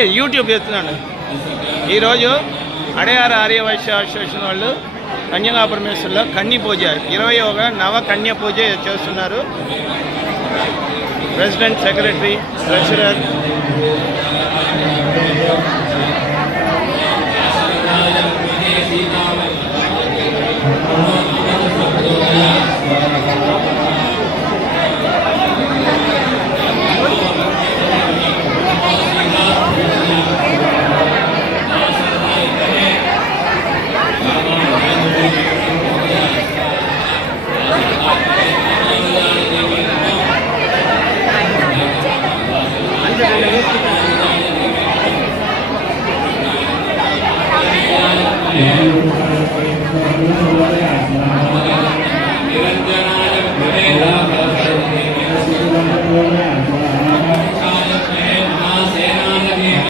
YouTube చేస్తున్నాను. ఈరోజు అడయార Aryavysya association వాళ్ళు కన్యకాపరమేశ్వరులో కన్య పూజ 21 నవ కన్య పూజ చేస్తున్నారు. President, secretary, treasurer